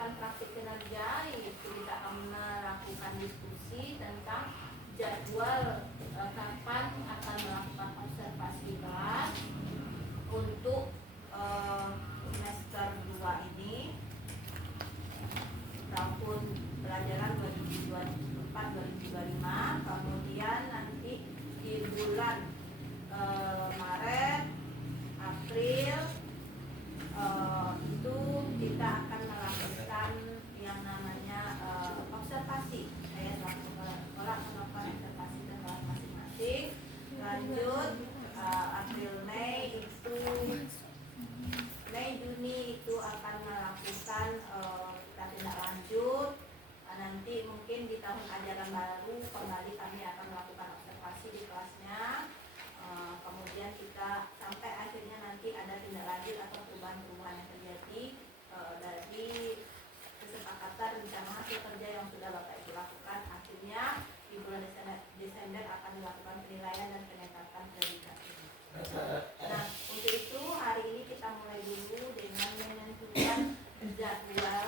persiapan praktik kinerja itu kita akan melakukan diskusi tentang jadwal kapan akan melakukan observasi kelas untuk semester 2 ini tahun pelajaran 2024-2025. Kemudian nanti di bulan Maret, April itu kita akan melakukan yang namanya observasi. Saya selaku kepala sekolah melakukan observasi ke kelas masing-masing. Lanjut April Mei itu Juni itu akan melakukan kita tindak lanjut. Nanti mungkin di tahun ajaran baru kembali kami akan melakukan observasi di kelasnya. Kemudian kita sampai akhirnya nanti ada tindak lanjut atau perubahan-perubahan yang terjadi dari kesepakatan rencana hasil kerja yang sudah Bapak Ibu lakukan. Akhirnya di bulan Desember akan dilakukan penilaian dan penetapan predikat ini. Nah, untuk itu hari ini kita mulai dulu dengan menentukan jadwal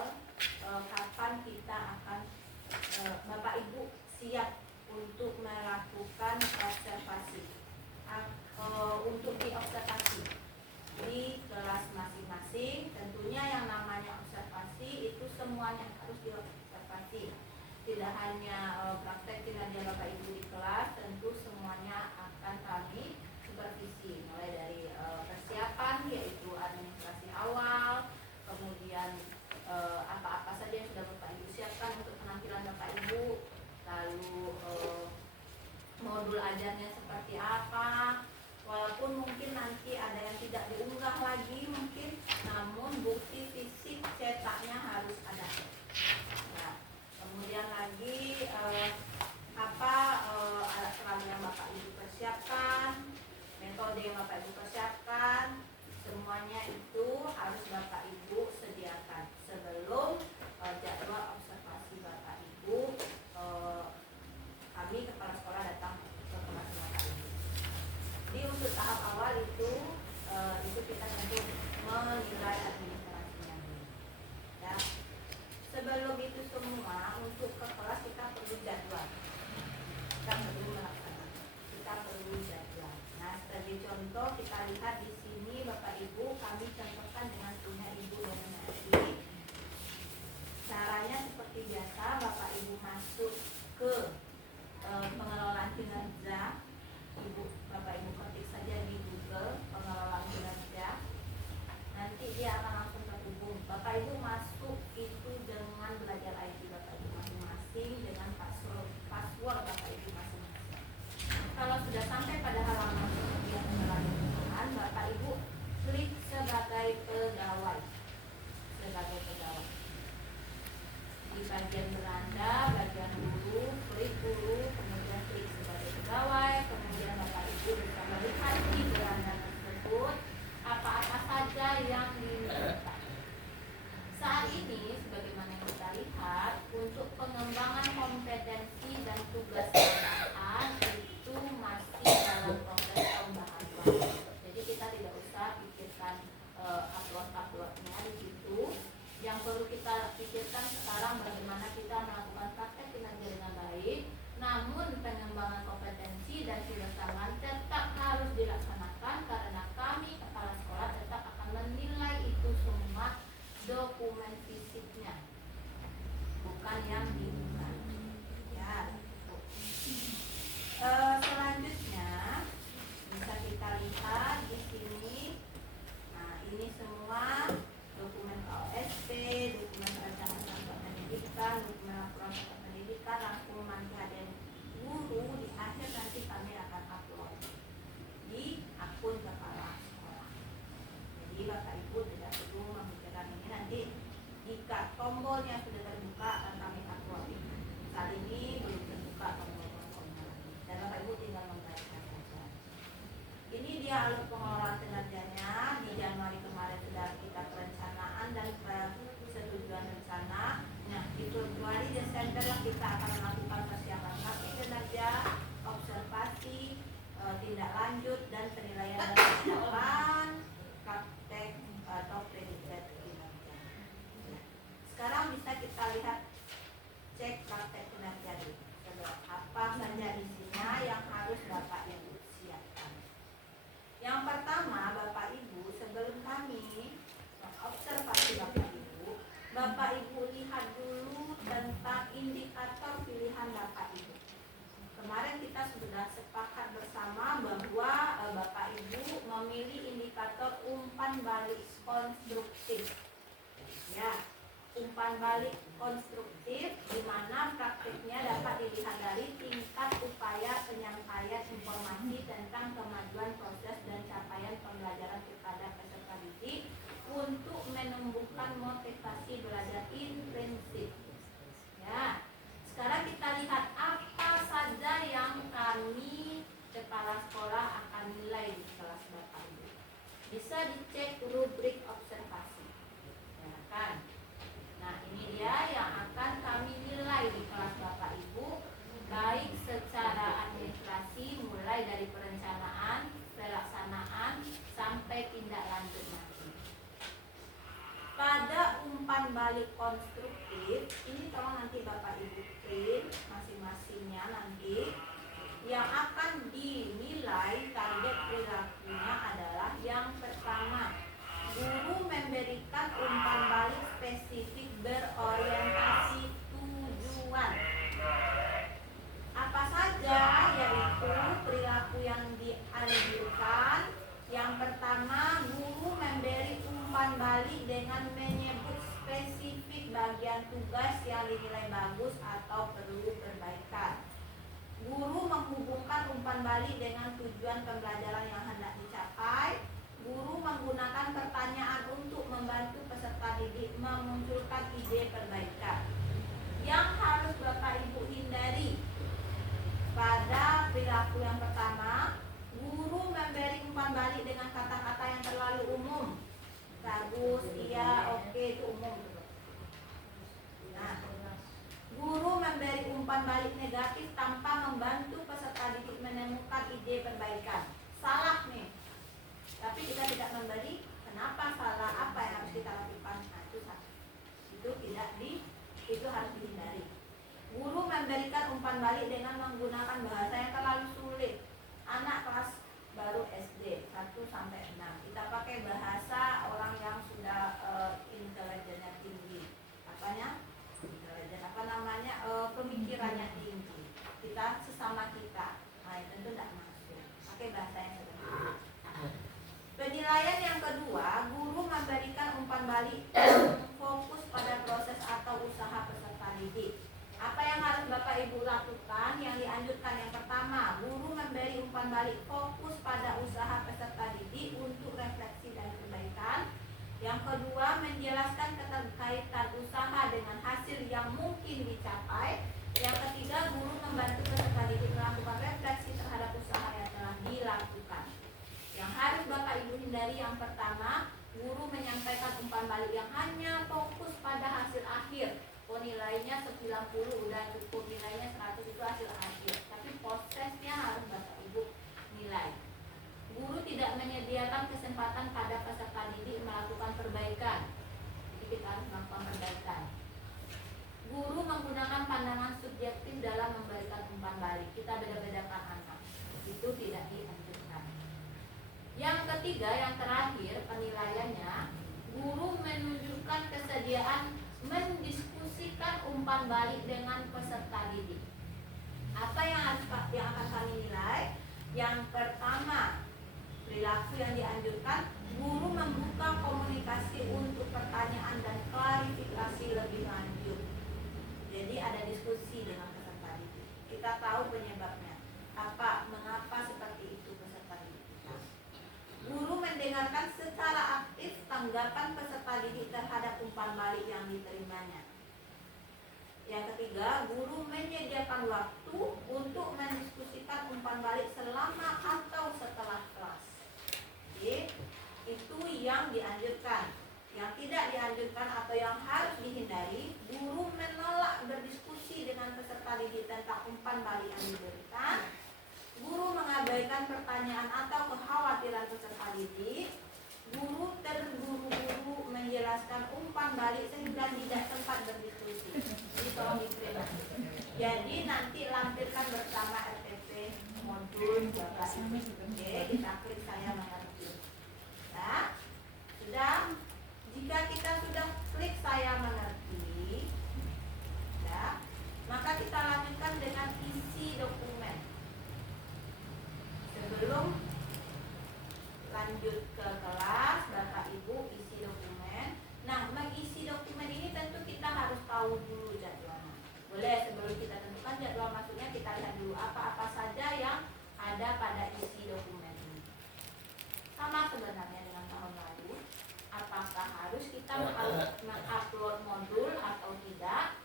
kapan kita akan Bapak Ibu siap untuk melakukan observasi. Untuk diobservasi di kelas masing-masing. Tentunya yang namanya observasi itu semuanya harus diobservasi. Tidak hanya praktek kinerja Bapak Ibu di kelas, tentu semuanya akan kami supervisi, mulai dari persiapan yaitu administrasi awal, kemudian apa-apa saja yang sudah Bapak Ibu siapkan untuk penampilan Bapak Ibu, lalu modul ajarnya seperti apa. Walaupun mungkin nanti ada yang tidak diunggah lagi mungkin, namun bukti fisik cetaknya harus ada. Nah, kemudian lagi alat peralatan yang Bapak Ibu persiapkan, metode yang Bapak Ibu persiapkan, semuanya itu harus Bapak Ibu sediakan sebelum jadwal observasi Bapak Ibu. Kami kepala sekolah datang ke kelas Bapak Ibu. Di untuk tahap awal itu kita tentu menilai administrasinya. Ya. Sebelum itu semua untuk ke kelas kita perlu jadwal. Kita perlu melaksanakan. Kita perlu jadwal. Nah, sebagai contoh kita lihat di sini Bapak Ibu kami contohkan dengan punya Ibu Dominasi. Caranya seperti biasa, Bapak Ibu masuk ke pengelolaan kinerja. Bapak Ibu ketik saja di Google pengelolaan kinerja. Nanti dia akan langsung terhubung. Bapak Ibu masuk itu dengan belajar IT Bapak Ibu masing-masing dengan password Bapak Ibu masing-masing. Kalau sudah sampai pada halaman yang melanjutkan, Bapak Ibu klik sebagai pegawai. Di bagian beranda, bagian guru, klik guru, kemudian klik sebagai pegawai, kemudian Bapak Ibu bisa melihat di beranda tersebut apa-apa saja yang diminta. Saat ini, sebagaimana yang kita lihat, untuk pengembangan kompetensi dan tugas tambahan itu masih dalam proses pembahasan. Jadi kita tidak usah pikirkan upload-uploadnya di situ. Yang perlu kita pikirkan sekarang bagaimana kita melakukan praktek kinerja dengan baik. Namun pengembangan kompetensi dan tugas tambahan tetap harus dilaksanakan karena kami kepala sekolah tetap akan menilai itu semua dokumen fisiknya, bukan yang dibuka. Ya. Selanjutnya bisa kita lihat di sini. Nah, ini semua dokumen KOSP, dokumen perencanaan pendidikan, dokumen laporan pendidikan, rangkuman kehadiran guru. Di akhir nanti kami akan upload di akun kepala sekolah. Jadi Bapak Ibu tidak perlu memikirkan ini, nanti jika tombolnya sudah terbuka akan kami upload. Saat ini belum terbuka tombol-tombolnya dan Bapak Ibu tinggal membacakan saja. Ini dia alur pengelolaan kinerjanya. Di Januari kemarin sudah kita perencanaan dan persetujuan rencana. Nah, di Februari Desember kita akan melakukan persiapan praktik kinerja, observasi, tindak lanjut dan penilaian dan penetapan praktek atau predikat kinerja. Sekarang umpan balik konstruktif, di mana praktiknya dapat dilihat dari tingkat upaya penyampaian informasi tentang kemajuan proses dan capaian pembelajaran kepada peserta didik untuk menumbuhkan motivasi belajar intrinsik. Ya, sekarang kita lihat apa saja yang kami kepala sekolah akan nilai di kelas Bapak Ibu. Bisa dicek rubrik observasi, ya kan? Nah, ini dia yang akan kami nilai di kelas Bapak Ibu, baik secara administrasi mulai dari perencanaan, pelaksanaan sampai tindak lanjut nanti. Pada umpan balik konstruktif, ini tolong nanti Bapak Ibu print masing-masingnya nanti. Yang akan dinilai target perilakunya adalah yang pertama, guru memberikan umpan balik spesifik berorientasi tujuan. Apa saja yaitu perilaku yang dianjurkan. Yang pertama, guru memberi umpan balik dengan menyebut spesifik bagian tugas yang dinilai bagus atau perlu perbaikan. Guru menghubungkan umpan balik dengan tujuan pembelajaran yang hendak dicapai. Guru menggunakan pertanyaan untuk membantu peserta didik memunculkan ide perbaikan. Yang harus Bapak Ibu hindari pada perilaku yang pertama, guru memberi umpan balik dengan kata-kata yang terlalu umum. Bagus, iya, oke, itu umum. Nah, guru memberi umpan balik negatif tanpa membantu peserta didik menemukan ide perbaikan. Salah nih. Tapi kita tidak memberi, kenapa salah, apa yang harus kita lakukan? Nah, itu salah. Itu harus dihindari. Guru memberikan umpan balik dengan menggunakan bahasa yang terlalu sulit. Anak kelas baru SD 1 sampai 6. Kita pakai bahasa orang yang sudah intelijennya tinggi. Pemikirannya tinggi. Kita sesama kita. Nah, itu tidak masuk. Pakai bahasa yang sederhana. Penilaian yang kedua, guru memberikan umpan balik fokus pada proses atau usaha peserta didik. Apa yang harus Bapak Ibu lakukan? Yang dianjurkan yang pertama, guru memberi umpan balik fokus pada usaha peserta didik untuk refleksi dan perbaikan. Yang kedua, menjelaskan keterkaitan usaha dengan hasil yang mungkin dicapai. Yang ketiga, guru membantu peserta didik melakukan refleksi terhadap usaha yang telah dilakukan. Yang harus Bapak Ibu hindari yang pertama, guru menyampaikan umpan balik yang hanya fokus pada hasil akhir. Nilainya 90 udah cukup, nilainya 100 itu hasil akhir. Tapi prosesnya harus Bapak Ibu nilai. Guru tidak menyediakan kesempatan pada peserta didik melakukan perbaikan. Jadi kita harus melakukan perbaikan. Guru menggunakan pandangan subjektif dalam memberikan umpan balik. Kita beda-bedakan anak. Itu tidak dianjurkan. Yang ketiga, yang terakhir penilaiannya, guru menunjukkan kesediaan mendiskusikan umpan balik dengan peserta didik. Apa yang akan kami nilai? Yang pertama, perilaku yang dianjurkan, guru membuka komunikasi untuk pertanyaan dan klarifikasi lebih lanjut. Jadi ada diskusi dengan peserta didik. Kita tahu penyebabnya. Mengapa seperti itu peserta didik kita. Guru mendengarkan secara aktif tanggapan peserta didik terhadap umpan balik yang diterimanya. Yang ketiga, guru menyediakan waktu untuk mendiskusikan umpan balik selama atau setelah kelas. Jadi, itu yang dianjurkan. Yang tidak dianjurkan atau yang harus dihindari, guru menolak berdiskusi dengan peserta didik tentang umpan balik yang diberikan. Guru mengabaikan pertanyaan atau kekhawatiran peserta didik. Guru terburu-buru menjelaskan umpan balik sehingga tidak sempat berdiskusi. Jadi tolong di-print. Jadi nanti lampirkan bersama RTP modul Bapak Ibu. Oke, kita klik saya mengerti. Ya, sudah. Jika kita sudah klik saya mengerti, ya, maka kita lanjutkan dengan isi dokumen. Sebelum lanjut ke kelas, Bapak Ibu isi dokumen. Nah, mengisi dokumen ini tentu kita harus tahu dulu jadwalnya. Boleh sebelum kita tentukan jadwal masuknya, kita lihat dulu apa-apa saja yang ada pada isi dokumen ini. Sama sebenarnya dengan tahun lalu, apakah harus kita mengupload modul atau tidak?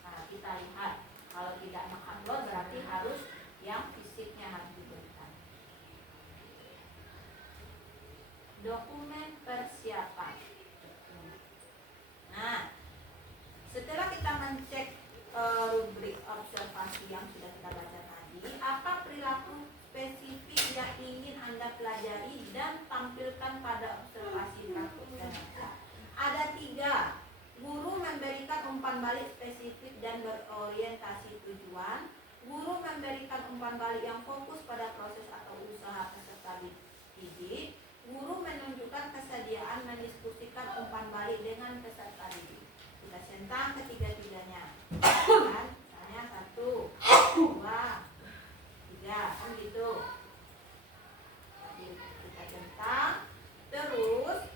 Nah, kita lihat. Kalau tidak mengupload berarti harus yang fisiknya harus diberikan. Dokumen persiapan. Nah, setelah kita mencek rubrik observasi yang sudah kita baca tadi, apa perilaku spesifik yang ingin Anda pelajari dan tampilkan pada observasi praktik dan nyata? Ada 3. Guru memberikan umpan balik spesifik dan berorientasi tujuan. Guru memberikan umpan balik yang fokus pada proses atau usaha peserta didik. Guru menunjukkan kesediaan mendiskusikan umpan balik dengan peserta didik. Kita centang ketiga-tiganya. Kan? Misalnya 1, 2, 3, kan gitu. Jadi kita centang, terus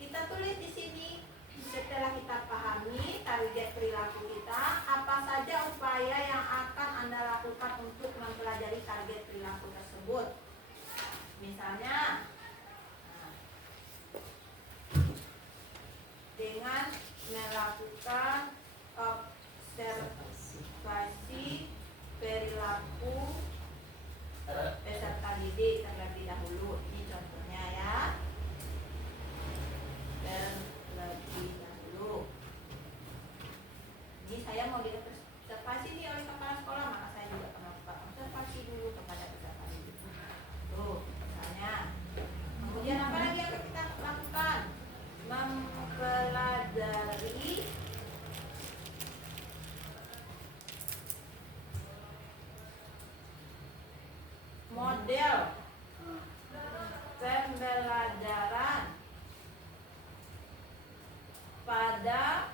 kita tulis di sini. Setelah kita pahami target perilaku kita, apa saja upaya yang akan Anda lakukan untuk mempelajari target perilaku tersebut. Misalnya, dengan melakukan observasi perilaku peserta didik terlebih dahulu. Ini contohnya ya. Terlebih dahulu. Jadi saya mau diobservasi nih oleh kepala sekolah, maka saya juga melakukan observasi dulu kepada peserta didik. Tuh, misalnya. Kemudian apa lagi yang kita lakukan? Mempelajari model pembelajaran pada,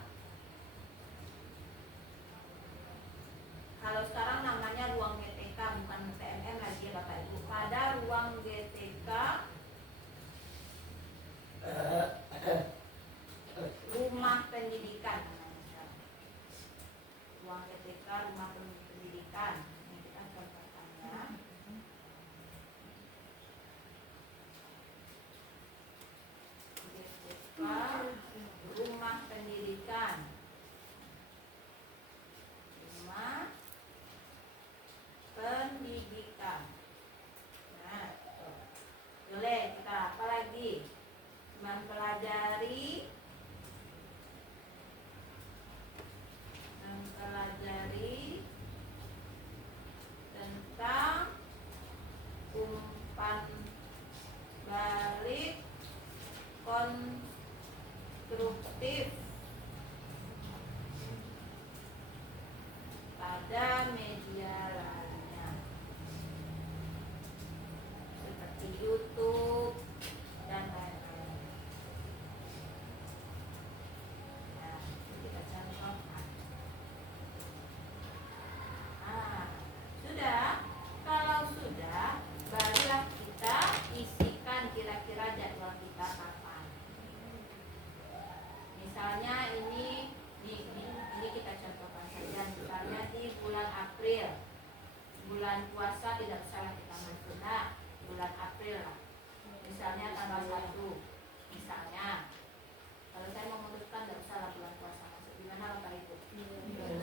kalau sekarang namanya ruang GTK, bukan PMM lagi ya Bapak Ibu, pada ruang GTK rumah pendidikan. Ruang GTK rumah pendidikan. Ini kita contohkannya. GTK rumah pendidikan. Rumah pendidikan. Nah, boleh kita apa lagi? Mempelajari tentang umpan balik konstruktif pada media lainnya seperti YouTube dan lain-lain. Nah, kita contohkan. Sudah. Kalau sudah, barulah kita isikan kira-kira jadwal kita kapan. Misalnya ini kita contohkan saja. Misalnya di bulan April, bulan puasa tidak usah kita masuk. Nah, bulan April lah. Misalnya tanggal 1. Misalnya, kalau saya memutuskan tidak usah lah bulan puasa masuk. Gimana Bapak Ibu?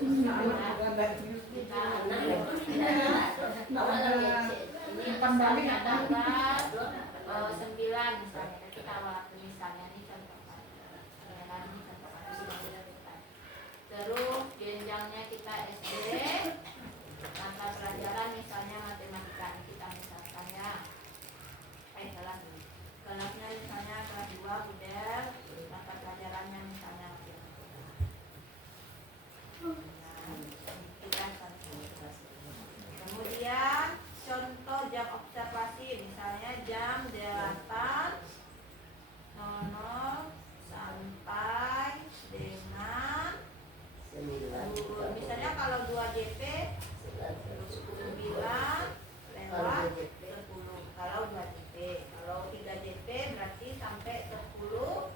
Misalnya tanggal 9 misalnya, kita waktu misalnya ini contohkan. Terus jenjangnya kita SD, mata pelajaran misalnya matematika, kita misalkan ya. Kelasnya misalnya kelas 2 model, mata pelajarannya misalnya matematika. Kemudian contoh jam observasi, misalnya jam 8.00 sampai dengan misalnya kalau 2 JP 9 lewat 10. Kalau 2 JP, kalau 3 JP berarti sampai 10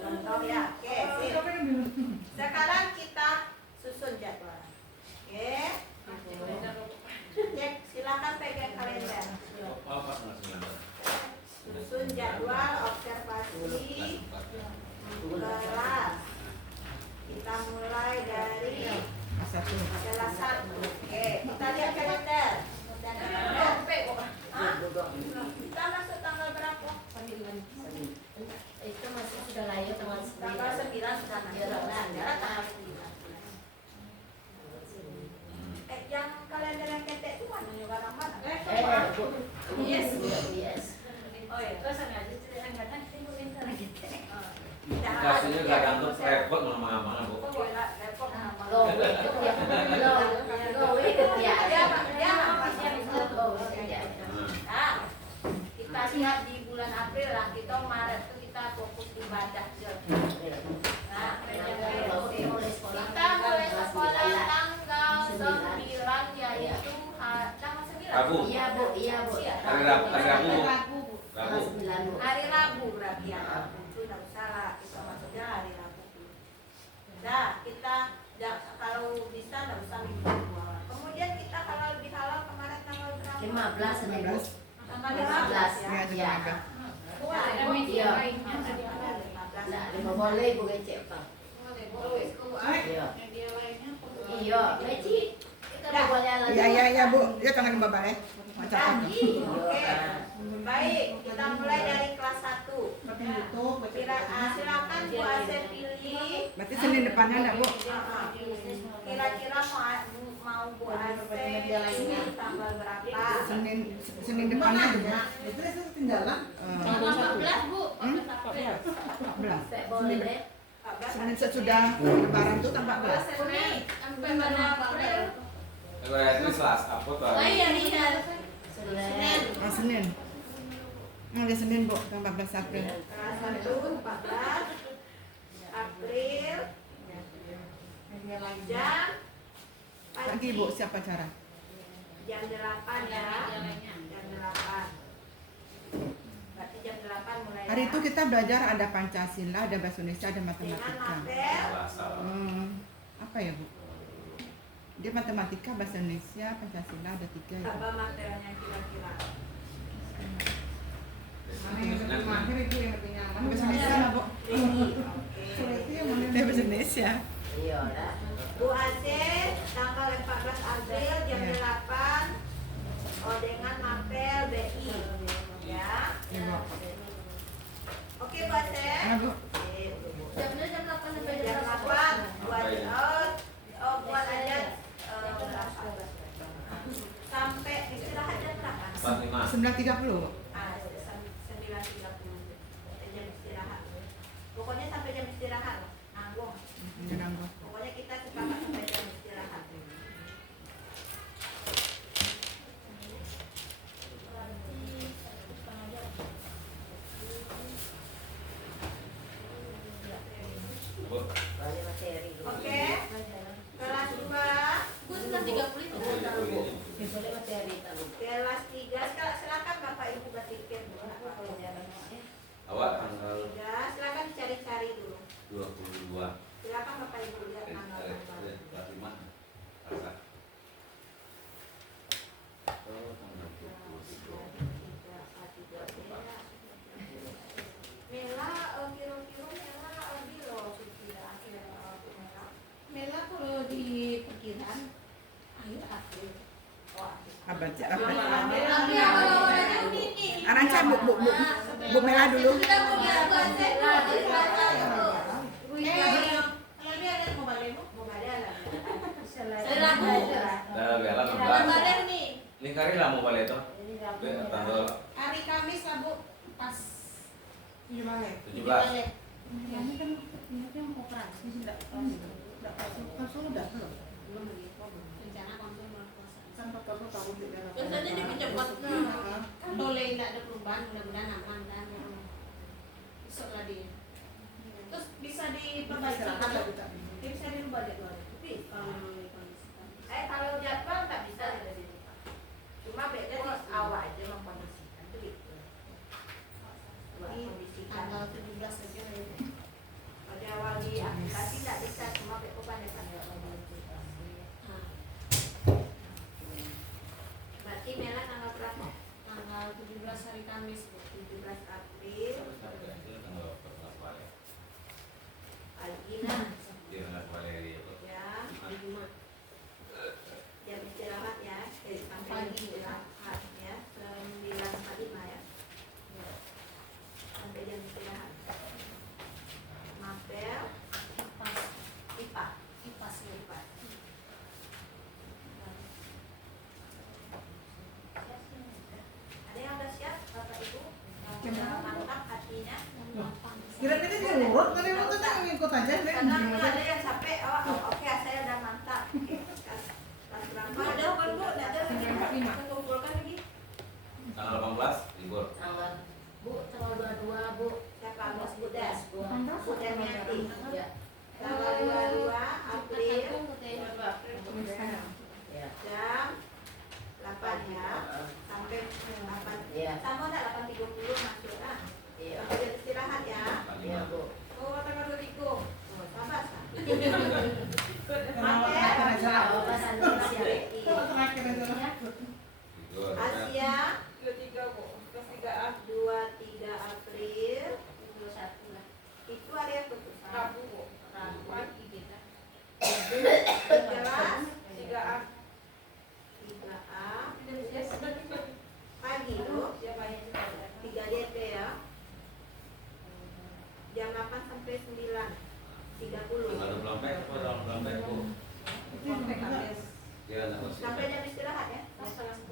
Contoh ya. Oke, sip. Sekarang kita susun jadwal. Oke. Cek, silakan pegang kalender. Susun jadwal observasi kelas. Kita mulai dari kelas 1. Oke, kita lihat kalender. Kita masuk tanggal berapa? Itu masih sudah lahir tanggal 9. Tanggal 9 sudah tanggal 9. Yang kalender yang ketek itu mana juga mana? Yes. Yes. Oh ya. Kasihnya kadang tuh repot mana-mana Bu. Repot nama. Lo itu ya. Lo itu ya. Nah, kita lihat di bulan April lah, kita Maret itu kita fokus ibadah. Nah, kita mulai sekolah tanggal 9 yaitu tanggal 9. Rabu. Iya bu. Hari Rabu. Rabu. Hari Rabu berarti ya. Rabu itu tidak salah, kita maksudnya hari Rabu. Nah, kita kalau bisa tidak usah minggu kedua. Kemudian kita kalau lebih halal kemarin tanggal berapa? 15 nih bu. Tanggal 15 ya. Ya. Iya. Nah, lima boleh bu ngecek pak. Iya. Iya. Leci. Kita boleh lagi. Iya Bu. Ya tangan Mbak Bale. Macam Oke. Baik, kita mulai dari kelas 1. Silakan Bu Asep pilih. Berarti Senin depannya enggak, Bu? Kira-kira mau Bu Asep ini tanggal berapa? Senin depannya juga. Itu ketinggalan. Tanggal 14 Bu. 14. Boleh. Senin sesudah Lebaran itu tanggal 14. Sampai mana April? Itu Selasa apa tuh? Senin. Senin. Mulai Senin, Bu, tanggal 14 April. Kelas 1 14 April. Jam Pagi, Bu, siapa cara? jam 8 ya. Jam 8. Berarti jam 8 mulai. Hari itu kita belajar ada Pancasila, ada Bahasa Indonesia, ada dengan matematika. mapel. Selasa. Apa ya, Bu? Dia matematika, Bahasa Indonesia, Pancasila ada 3 itu. Apa materialnya kira-kira? Akhir itu yang lebih nyaman. Bahasa Indonesia lah, Bu. Oke. Bahasa Indonesia. Iya dah. Bu Aceh tanggal 14 April jam Ya. 8 dengan mapel BI ya. Ya, Bu. Oke Bu Aceh. Mana, Bu? Jamnya jam 8 sampai Jam jam 8 buat aja sampai istirahat jam berapa? 45. 9.30, Bu. 9.30 jam istirahat. Pokoknya sampai jam istirahat. Nanggung. Nanggung. Pokoknya kita sepakat sampai jam istirahat. Bu. Balik materi. Oke. Kelas 2, Boleh materi tahu. kelas 3. Silakan Bapak Ibu berpikir dulu. Awak tanggal 3, silakan dicari-cari dulu. 22. Silakan Bapak Ibu lihat tanggal berapa. 45. Selasa. Oh, tanggal 22. Mela, kira-kira Mela bilo sudah akhir Mela. Mela kalau di perkiraan akhir April. Oh, akhir. Apa? Tapi kalau orangnya ini Aranca, Bu Mela dulu. Kalau dia ada mau balik, mau balik lah. Dah bela Dalam 16. badan nih Ini kari lah mau balik tuh. Tanggal hari Kamis lah Bu pas 17. ini kan yang operasi sudah sudah belum rencana konsul Sampai kamu tahu juga. biasanya dipencet kan boleh tidak ada perubahan mudah-mudahan aman dan besok lah dia Terus bisa diperbaiki. Bisa dirubah jadwalnya. kalau memang dikondisikan. Kalau jadwal nggak bisa ada di rumah. Cuma beda di awal aja mengkondisikan itu gitu. Buat kondisikan hari Kamis, Bu. 17 April Tanggal 14 Maret. pagi nah Di tanggal Valeri itu. ya Hari Jumat. jam istirahat ya sampai Pagi. istirahat ya 9.45 ya sampai jam istirahat. Mapel Kipas. IPA Kipas ya. IPA. Ada yang udah siap Bapak Ibu? Jam berapa? Mantap hatinya. Kira kita diurut tadi waktu itu ngikut aja deh. Karena ada yang capek, oke saya udah mantap. Oke, kelas berapa? Ada kan Bu? Ada 9.45. kumpulkan lagi. Tanggal 18 libur. Tanggal Bu, tanggal 22 Bu. Siapa? Bos Buda. Bu. Buda Miati. Ya. Tanggal 22 April Ya. jam 8 ya. Sampai 8. Iya. Sama enggak 8.30 masuk ah. Iya. Sampai jam istirahat ya. Iya Bu. Oh, tanggal 25. Oh, sabar sah. Kenapa terakhir aja? Oh, Mas Andri siap. Kalau terakhir aja lah. Libur. Asia 23 Bu. 23 April 21 lah. itu hari yang putusan. Rabu, Bu. Rabu pagi kita. 13 3A 3A pagi tuh 3 DP ya jam 8 sampai 9 Tanggal 30 24 apa tanggal 24 Bu? Itu juga Kamis. Dia enggak masih. sampai jam istirahat ya Setengah 10.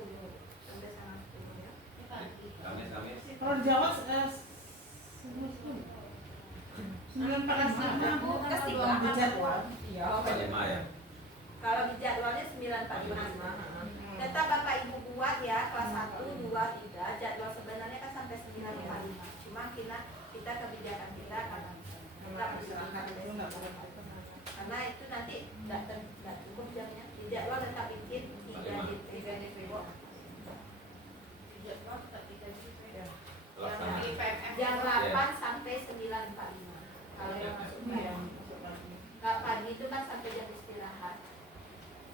sampai setengah 10 ya Kamis. Kalau di Jawa 9.45 Bu. Kelas tiga. Di jadwal. Iya. 45 ya. kalau di jadwalnya 9.45 tetap Bapak Ibu buat ya kelas 1, 2, 3 jadwal sebenarnya kan sampai 9.45 cuma kita kebijakan kita karena Kalau istirahat itu nggak boleh. karena itu nanti nggak cukup jamnya di jadwal tetap bikin 3 DP Kelas tengah. jam 8 sampai 9.45 kalau yang masuk jam nggak pagi itu kan sampai jam istirahat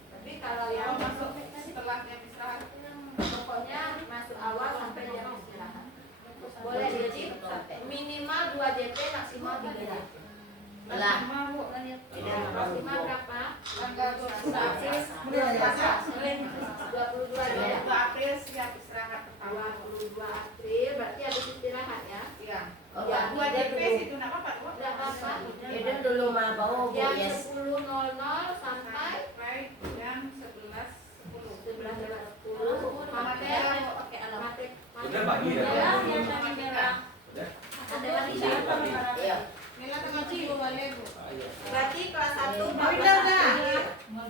tapi kalau yang masuk Setelah jam istirahat pokoknya masuk awal sampai jam istirahat boleh jadi minimal 2 JP maksimal 3 JP Lah. maksimal berapa? tanggal 21 April Senin 22 ya 22 April siap istirahat pertama. 22 April berarti habis istirahat ya Iya. Oh, Ya, pagi 2 dia DP dulu. situ enggak apa-apa, Bu. nggak apa-apa Eden dulu mah bawa Bu, jam yes. 10.00 sampai Sampai jam 11.10. 11.10 matematik Udah pagi ya. Ya, Bu? yang tadi merah. Udah. Ada lagi Iya. Nila tanggal 10 balik, Bu. berarti kelas 1 Oh, 14 udah. April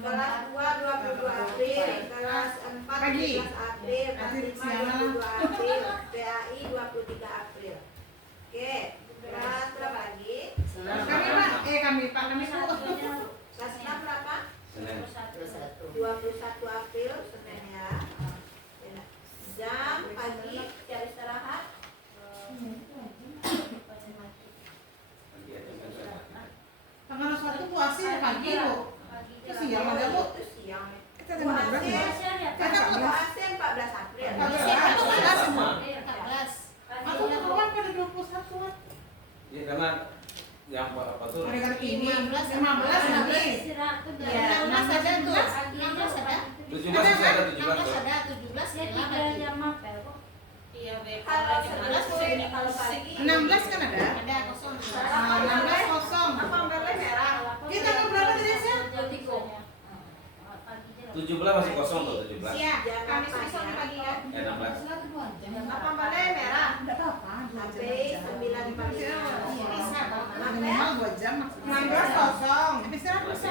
kelas 2 22 April kelas 4 Pagi. 17 April kelas Nanti 5 siang. 22 April PAI 23 April oke kelas berapa lagi? Senang. Kami Pak, kami Bu. Kelas 6 berapa? Senin. 21 April Senin ya jam pagi siap istirahat Pagi aja kan saya. Tanggal 1 puasa ya pagi Bu. Itu siang ada Bu. itu siang Kita tanggal berapa ya? karena puasa 14 April 14 Sama. 14. Aku kawan pada 21 kan. Ya karena yang apa tuh? Hari Kartini 15 15 ini. Iya, 16 ada tuh. 16 ada. 17 masih ada 17 16 tuh. ada, 17 ya. Iya, Beb. kalau 11 kalau pagi 16 kan ada? Ada kosong. 16 kosong. apa ambilnya merah Kita tanggal berapa tadi sih? 17 masih kosong tuh 17. Siap. Jam Kamis delapan besok ya. pagi ya. 16. apa ambilnya merah Enggak apa-apa. sampai 9.45 Bisa, Bang. Minimal 2 jam maksimal. 16 kosong. Bisa bisa.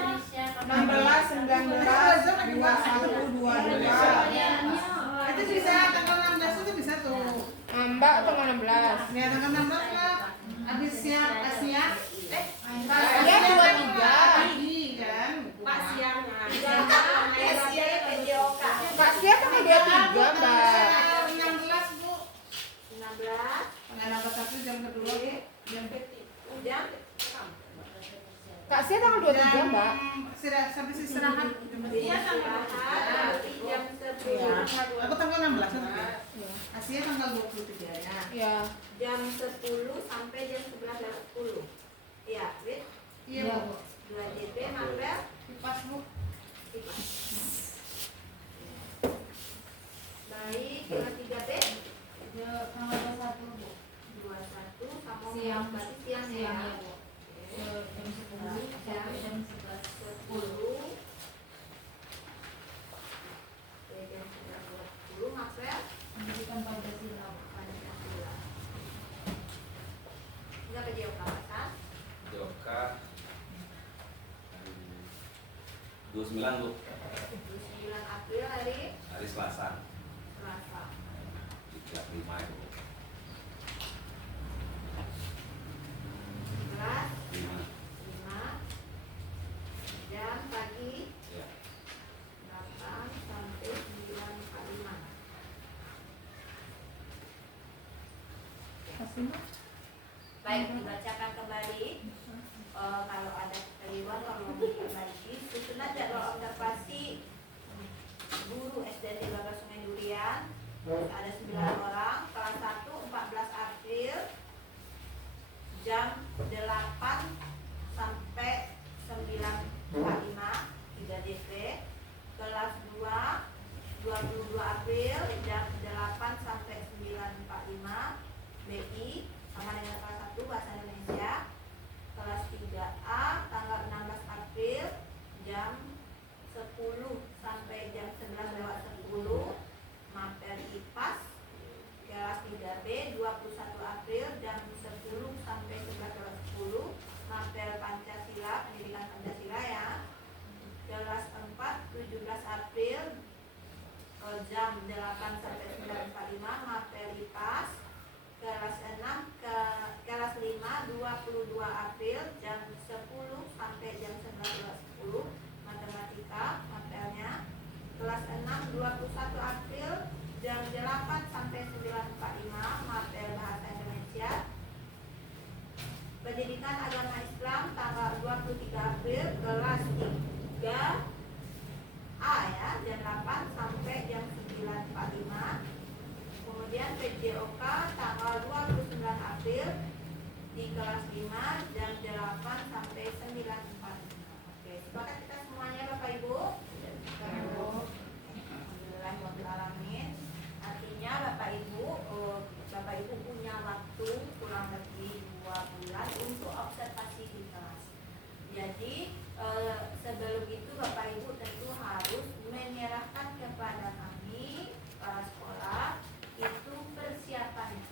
16, 19, 21, 22. Itu bisa tanggal 16 itu bisa tuh. Mbak tanggal 16. Ya tanggal 16 lah. Habis siap Asia. Asia 23. Pagi kan. Pak siang. Kak Sia tanggal 23, Mbak. 16 Bu. 16 Tanggal 21 jam kedua. jam Kak Sia tanggal 23, Mbak. Sudah sampai istirahat. istirahat nanti jam 10 Aku tanggal 16 nanti. Asia tanggal 23 ya. Iya. Jam 10 sampai jam 11 lewat 10. Iya, Wit. Iya, Bu. 2 JP mapel Kipas, Bu. IPA. Baik, kelas 3B Tanggal 21, Bu. 21 sama Siang. berarti siang ya. Siang ya, Bu. Oke. Jam 10 sampai jam 11. 10. Oke, jam 10 mapel Pendidikan Pancasila, Bu. Pancasila. Enggak kerja kawasan. Joka 29 Bu, 29 April hari Selasa, Selasa. 35 itu. 11 5. 5 jam pagi Ya. 8 sampai 9.45. Baik, dibacakan kembali. Kalau ada keliruan, kalau mau diperbaiki, susunan jadwal observasi guru SD Lembaga Sungai Durian. Ada 9 orang. Kelas 1 14 April jam 8 sampai 9.45 3 DP. Kelas 2 22 April jam 8 sampai 9.45 BI sama dengan kelas 1 bahasa Indonesia. Kelas 3A tanggal 16 April jam 10 sampai jam 11 lewat 10 mapel IPAS. Kelas 3B 21 April jam 10 sampai 11 lewat 10 mapel Pancasila, pendidikan Pancasila ya. Kelas 4 17 April jam 8 sampai 9.45 mapel IPAS. Kelas 6 kelas 5 22 April jam 10 sampai jam 11.10 matematika mapelnya. Kelas 6 21 April jam 8 sampai 9.45 mapel bahasa Indonesia. Pendidikan agama Islam tanggal 23 April kelas 3A ya, jam 8 sampai jam 9.45. Kemudian PJOK tanggal 29 April di kelas 5 jam 8 sampai 9.45. Oke, sepakat kita semuanya Bapak Ibu? Alhamdulillahirrahmanirrahim. Artinya Bapak Ibu punya waktu kurang lebih 2 bulan untuk observasi di kelas. Jadi sebelum itu Bapak Ibu tentu harus menyerahkan kepada kami para sekolah itu persiapannya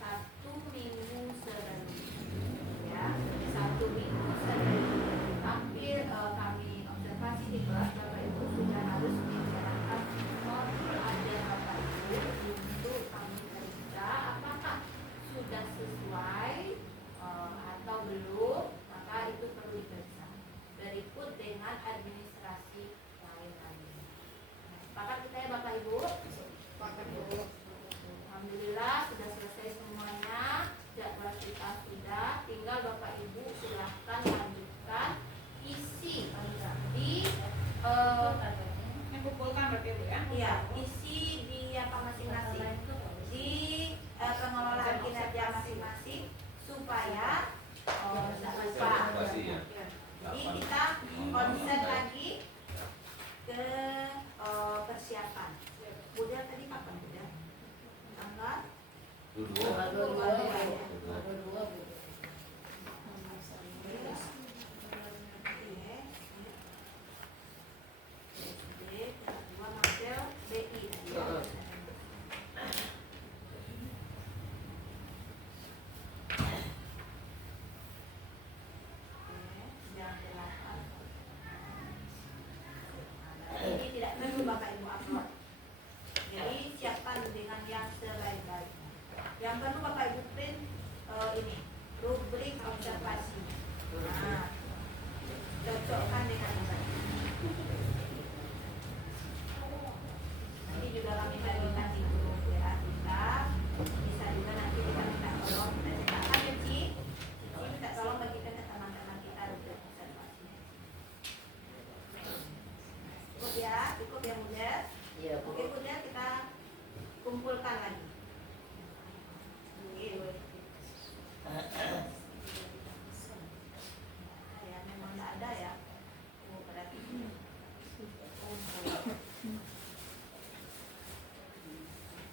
1 minggu sebelum ya, 1 minggu sebelum tampil kami observasi di kelas. Bapak Ibu sudah harus menyerahkan modul ajar Bapak Ibu untuk kami periksa apakah sudah sesuai atau belum, maka itu perlu diperiksa. Berikut dengan administrasi lain-lain. Sepakat kita ya Bapak Ibu? Sepakat Bu. Alhamdulillah sudah selesai semuanya. Jadwal kita sudah. Tinggal Bapak Ibu silahkan lanjutkan isi di Kumpulkan berarti Bu ya. ya isi di apa masing-masing di pengelolaan kinerja masing-masing supaya tidak lupa. Observasi ya. Jadi kita konsen lagi ke persiapan. Budaya tadi kapan Budaya? Tanggal Dua. Tanggal 22 ya. Tanggal 22, Bu. Ini tidak perlu Bapak Ibu upload. Jadi siapkan dengan yang sebaik-baiknya. Yang perlu Bapak Ibu print ini rubrik observasi. Nah, cocokkan dengan ini. Nanti juga kami bagikan di grup WA kita. Bisa juga nanti kita minta tolong, kita cetakkan ya Ci. Minta tolong bagikan ke teman-teman kita rubrik observasinya. Cukup ya Muda? Iya, Bu. Oke Bunda, kita kumpulkan lagi. Ya memang nggak ada ya. Oh, berarti kumpul.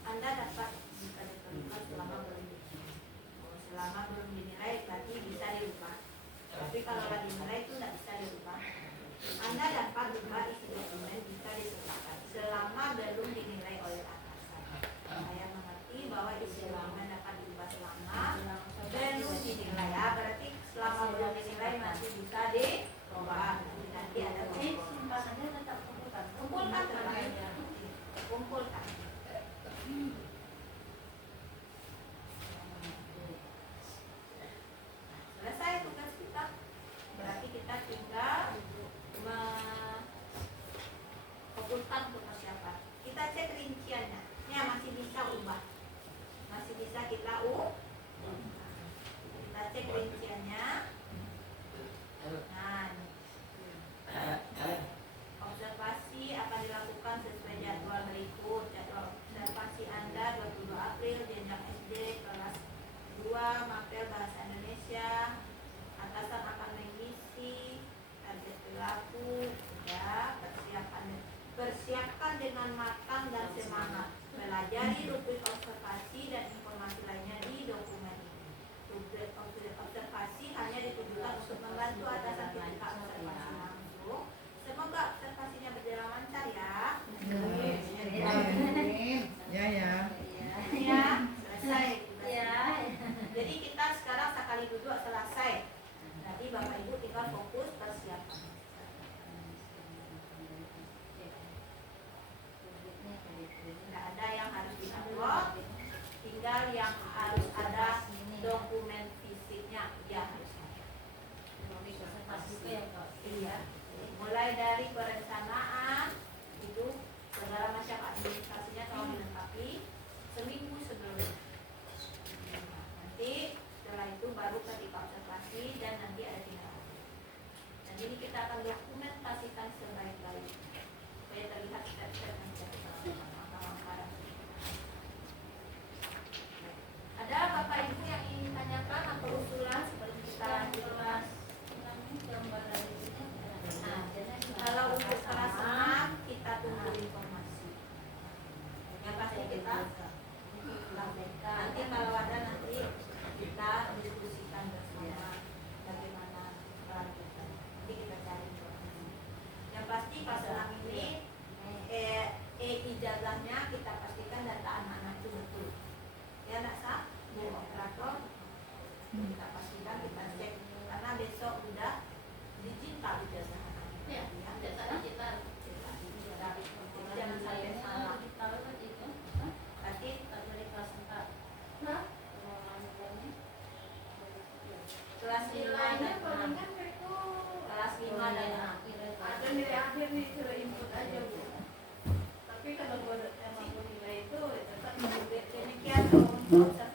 Anda dapat jika ditentukan selama belum dinilai berarti bisa dirubah. Tapi kalau lagi nilai itu tidak bisa dirubah. Anda dapat rubah isi dokumen jika disertakan selama belum dinilai oleh atasan. Saya mengerti bahwa isi dokumen dapat diubah selama belum dinilai ya, berarti selama belum dinilai masih bisa dirubah. Nanti ada simpanannya tetap kumpulkan. Kumpulkan terbaiknya. Kumpulkan. Selesai tugas kita. Berarti kita tinggal fokuskan untuk persiapan. Kita cek rinciannya. Ya masih bisa ubah. Masih bisa kita kita cek rinciannya. Nah, observasi akan dilakukan sesuai jadwal berikut. Jadwal observasi Anda 22 April jenjang SD kelas 2 Mapel Bahasa Indonesia. Atasan akan mengisi target perilaku. Ya, persiapkan dengan matang dan semangat. Pelajari rubrik observasi dan informasi lainnya di dokumen ini. Rubrik observasi hanya ditujukan untuk membantu atasan ketika observasi langsung. Semoga observasinya berjalan lancar ya. Ya ya. Ya, selesai. Jadi kita sekarang sekali duduk selesai. Jadi Bapak Ibu tinggal fokus persiapan. Tidak ada yang harus diupload, tinggal yang harus ada dokumen fisiknya yang harus ada. Iya. Mulai dari perencanaan itu segala macam administrasinya tolong dilengkapi seminggu sebelumnya. Nanti setelah itu baru ketika observasi dan nanti ada tindak lanjut. Dan ini kita akan dokumentasikan sebaik-baik supaya terlihat step-step yang kita ada Bapak Ibu yang ingin tanyakan atau usulan sebelum kita lanjutkan? Nah, kalau untuk kelas 6 kita tunggu informasi. Yang pasti kita nanti kalau ada nanti kita diskusikan bersama bagaimana kelanjutan. Nanti kita cari informasi. Yang pasti kelas 6 ini ijazahnya kita pastikan data anak-anak itu betul. Ya nak sah, Bu operator kita pastikan kita cek karena besok udah digital ijazah anak-anak. Ya, data digital. Jangan sampai salah. Berarti dari kelas 4. Kelas 5 dan 6. Kelas 5 dan 6. Ada nilai akhir nih ke input aja Bu. Tapi kalau buat emang nilai itu tetap Demikian untuk